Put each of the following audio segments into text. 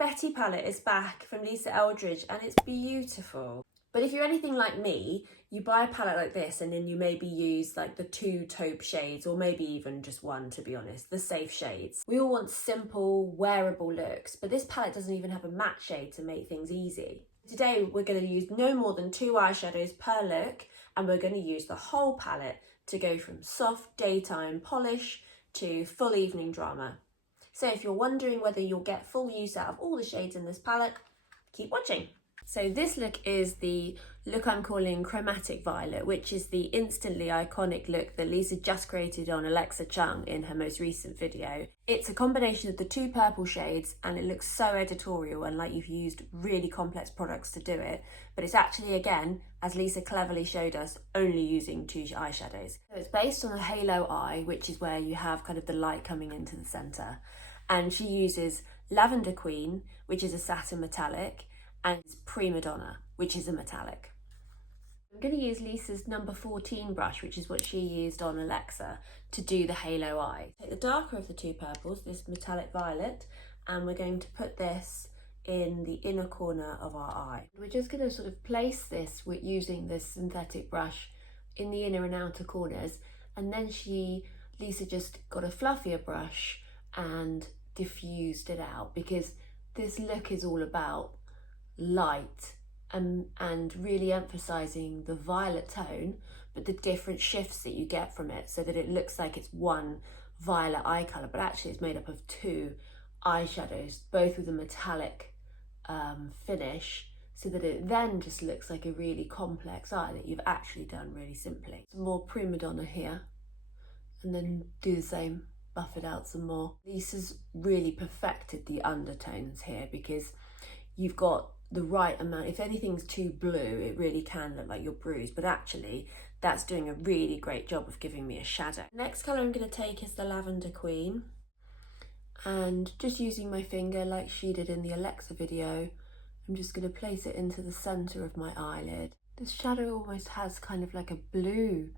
Betty palette is back from Lisa Eldridge and it's beautiful. But if you're anything like me, you buy a palette like this and then you maybe use like the 2 taupe shades, or maybe even just 1, to be honest, the safe shades. We all want simple, wearable looks, but this palette doesn't even have a matte shade to make things easy. Today we're going to use no more than 2 eyeshadows per look, and we're going to use the whole palette to go from soft daytime polish to full evening drama. So if you're wondering whether you'll get full use out of all the shades in this palette, keep watching. So this look is the look I'm calling Chromatic Violet, which is the instantly iconic look that Lisa just created on Alexa Chung in her most recent video. It's a combination of the 2 purple shades and it looks so editorial and like you've used really complex products to do it, but it's actually, again, as Lisa cleverly showed us, only using 2 eyeshadows. So it's based on a halo eye, which is where you have kind of the light coming into the centre, and she uses Lavender Queen, which is a satin metallic, and Prima Donna, which is a metallic. I'm going to use Lisa's number 14 brush, which is what she used on Alexa, to do the halo eye. Take the darker of the 2 purples, this metallic violet, and we're going to put this in the inner corner of our eye. We're just going to sort of place this with using this synthetic brush in the inner and outer corners, and then Lisa just got a fluffier brush and diffused it out, because this look is all about light and really emphasizing the violet tone, but the different shifts that you get from it, so that it looks like it's one violet eye color, but actually it's made up of 2 eyeshadows, both with a metallic finish, so that it then just looks like a really complex eye that you've actually done really simply. Some more Prima Donna here, and then do the same, buff it out some more. Lisa's really perfected the undertones here, because you've got the right amount. If anything's too blue, it really can look like you're bruised, but actually that's doing a really great job of giving me a shadow. Next colour I'm going to take is the Lavender Queen, and just using my finger like she did in the Alexa video, I'm just going to place it into the centre of my eyelid. This shadow almost has kind of like a blue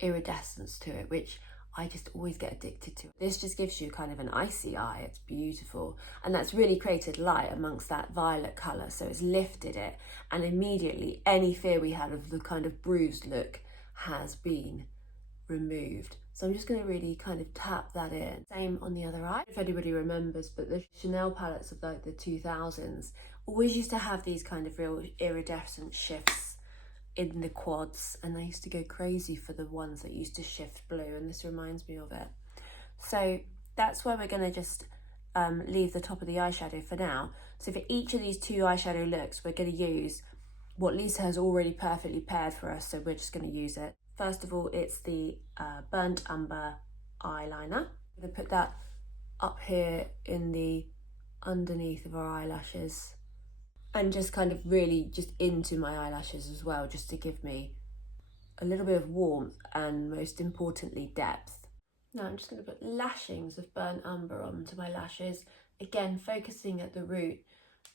iridescence to it, which I just always get addicted to. This just gives you kind of an icy eye. It's beautiful, and that's really created light amongst that violet colour, so it's lifted it, and immediately any fear we had of the kind of bruised look has been removed. So I'm just going to really kind of tap that in. Same on the other eye. If anybody remembers, but the Chanel palettes of like the 2000s always used to have these kind of real iridescent shifts in the quads, and I used to go crazy for the ones that used to shift blue, and this reminds me of it. So that's where we're going to just leave the top of the eyeshadow for now. So for each of these 2 eyeshadow looks, we're going to use what Lisa has already perfectly paired for us, so we're just going to use it. First of all, it's the burnt umber eyeliner. I'm going to put that up here in the underneath of our eyelashes, and just kind of really just into my eyelashes as well, just to give me a little bit of warmth and, most importantly, depth. Now I'm just going to put lashings of burnt umber onto my lashes, again focusing at the root,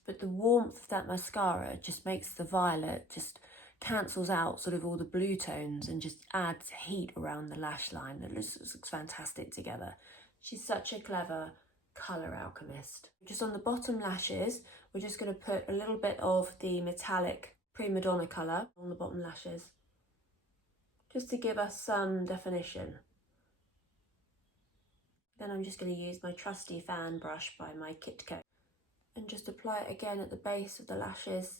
but the warmth of that mascara just makes the violet, just cancels out sort of all the blue tones and just adds heat around the lash line. That looks fantastic together. She's such a clever colour alchemist. Just on the bottom lashes, we're just going to put a little bit of the metallic Prima Donna colour on the bottom lashes, just to give us some definition. Then I'm just going to use my trusty fan brush by my Kitco and just apply it again at the base of the lashes.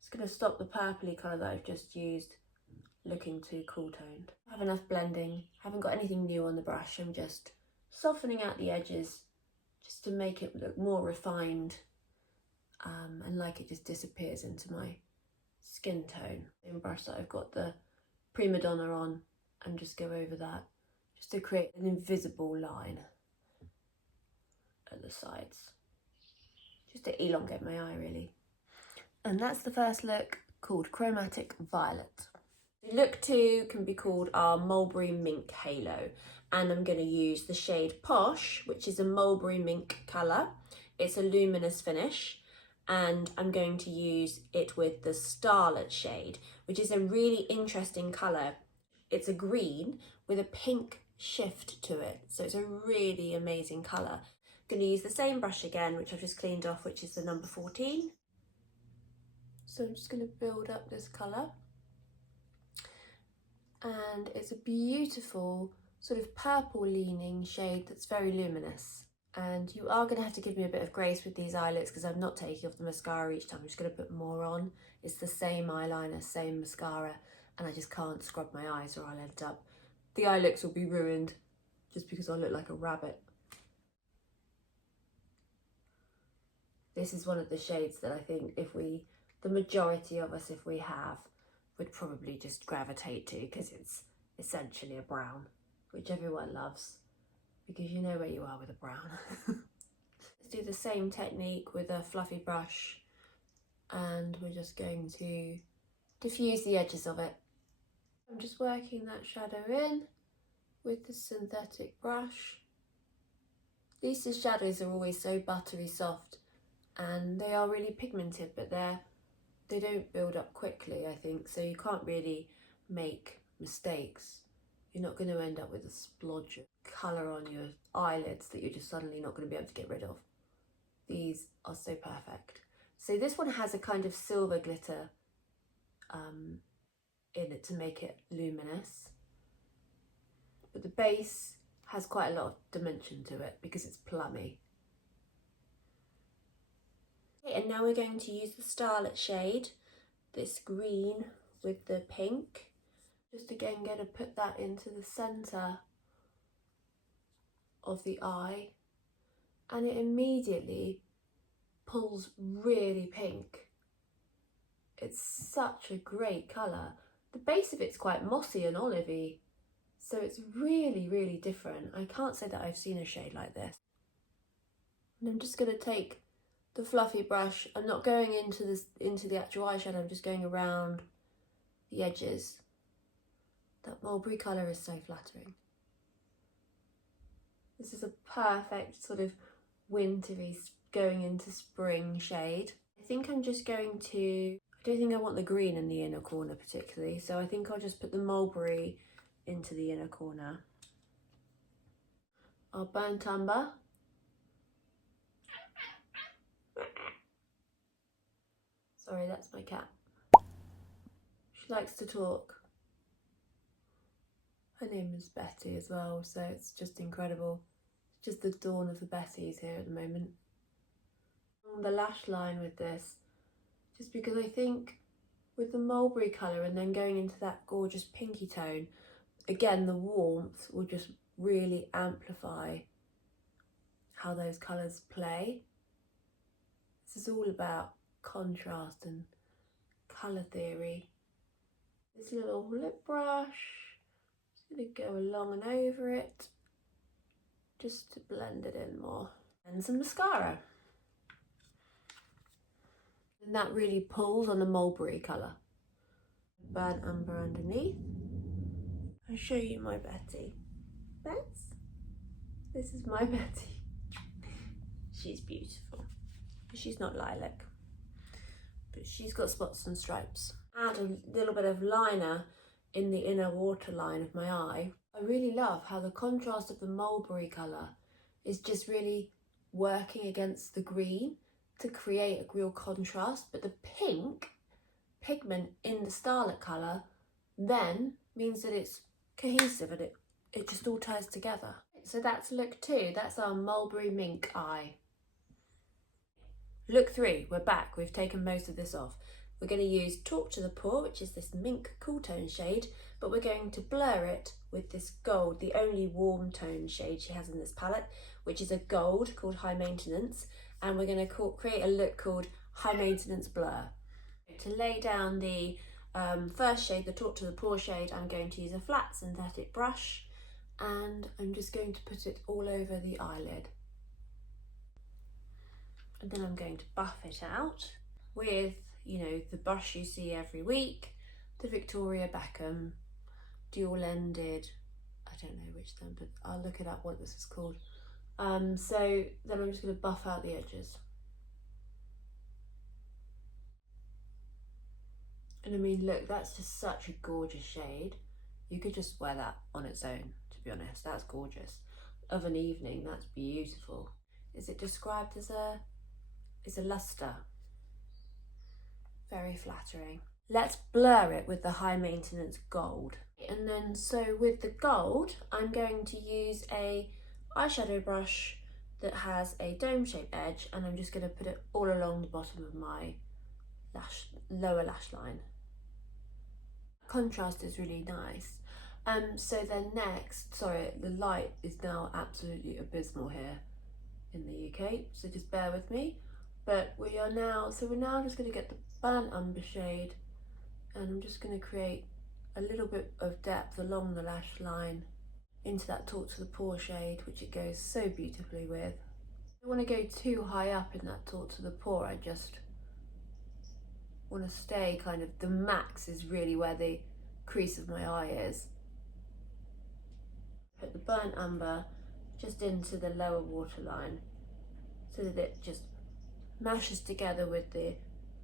It's going to stop the purpley colour that I've just used looking too cool toned. I have enough blending, haven't got anything new on the brush. I'm just softening out the edges just to make it look more refined and like it just disappears into my skin tone. Same brush that I've got the Prima Donna on, and just go over that just to create an invisible line at the sides, just to elongate my eye really. And that's the first look, called Chromatic Violet. Look 2 can be called our Mulberry Mink Halo, and I'm going to use the shade Posh, which is a Mulberry Mink colour. It's a luminous finish, and I'm going to use it with the Starlet shade, which is a really interesting colour. It's a green with a pink shift to it. So it's a really amazing colour. I'm going to use the same brush again, which I've just cleaned off, which is the number 14. So I'm just going to build up this colour. And it's a beautiful sort of purple leaning shade that's very luminous. And you are going to have to give me a bit of grace with these eyelids because I'm not taking off the mascara each time. I'm just going to put more on. It's the same eyeliner, same mascara, and I just can't scrub my eyes or I'll end up, the eye looks will be ruined just because I look like a rabbit. This is one of the shades that I think the majority of us, if we have, would probably just gravitate to because it's essentially a brown, which everyone loves because you know where you are with a brown. Let's do the same technique with a fluffy brush and we're just going to diffuse the edges of it. I'm just working that shadow in with the synthetic brush. Lisa's shadows are always so buttery soft and they are really pigmented, but they don't build up quickly, I think, so you can't really make mistakes. You're not going to end up with a splodge of colour on your eyelids that you're just suddenly not going to be able to get rid of. These are so perfect. So this one has a kind of silver glitter in it to make it luminous, but the base has quite a lot of dimension to it because it's plummy. Okay, and now we're going to use the Starlet shade, this green with the pink. Just again going to put that into the centre of the eye, and it immediately pulls really pink. It's such a great colour. The base of it's quite mossy and olivey, so it's really, really different. I can't say that I've seen a shade like this. And I'm just going to take the fluffy brush. I'm not going into the actual eyeshadow, I'm just going around the edges. That mulberry colour is so flattering. This is a perfect sort of wintry going into spring shade. I think I'm just going to, I don't think I want the green in the inner corner particularly, so I think I'll just put the mulberry into the inner corner. Our burnt umber. Sorry, that's my cat. She likes to talk. Her name is Betty as well, so it's just incredible. It's just the dawn of the Bettys here at the moment. On the lash line with this, just because I think with the mulberry colour and then going into that gorgeous pinky tone, again the warmth will just really amplify how those colours play. This is all about contrast and colour theory. This little lip brush, just going to go along and over it just to blend it in more. And some mascara. And that really pulls on the mulberry colour. Burnt umber underneath. I'll show you my Betty. Bets? This is my Betty. She's beautiful. She's not lilac, but she's got spots and stripes. Add a little bit of liner in the inner waterline of my eye. I really love how the contrast of the mulberry colour is just really working against the green to create a real contrast, but the pink pigment in the Starlet colour then means that it's cohesive and it just all ties together. So that's look 2, that's our mulberry mink eye. Look 3, we're back, we've taken most of this off. We're going to use Talk to the Pore, which is this Mink cool tone shade, but we're going to blur it with this gold, the only warm tone shade she has in this palette, which is a gold called High Maintenance, and we're going to create a look called High Maintenance Blur. To lay down the first shade, the Talk to the Pore shade, I'm going to use a flat synthetic brush, and I'm just going to put it all over the eyelid. And then I'm going to buff it out with, you know, the brush you see every week, the Victoria Beckham dual-ended, I don't know which then, but I'll look it up what this is called. So then I'm just going to buff out the edges. And I mean, look, that's just such a gorgeous shade. You could just wear that on its own, to be honest. That's gorgeous. Of an evening, that's beautiful. Is it described as a luster? Very flattering. Let's blur it with the high maintenance gold. And then so with the gold, I'm going to use a eyeshadow brush that has a dome shaped edge, and I'm just going to put it all along the bottom of my lower lash line. Contrast is really nice. So then next, sorry, the light is now absolutely abysmal here in the UK, so just bear with me. But we're now just going to get the burnt umber shade, and I'm just going to create a little bit of depth along the lash line into that Talk to the Pore shade, which it goes so beautifully with. I don't want to go too high up in that Talk to the Pore, I just want to stay kind of, the max is really where the crease of my eye is. Put the burnt umber just into the lower waterline so that it just mashes together with the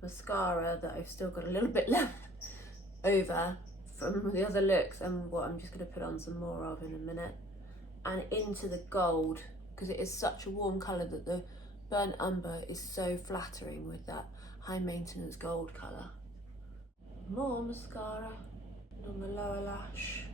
mascara that I've still got a little bit left over from the other looks, and what I'm just going to put on some more of in a minute, and into the gold, because it is such a warm colour that the burnt umber is so flattering with that high maintenance gold colour. More mascara on the lower lash.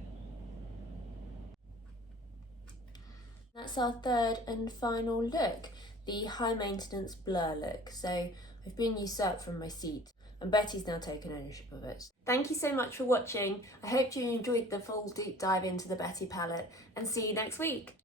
That's our third and final look, the high maintenance blur look. So I've been usurped from my seat, and Betty's now taken ownership of it. Thank you so much for watching. I hope you enjoyed the full deep dive into the Betty palette, and see you next week.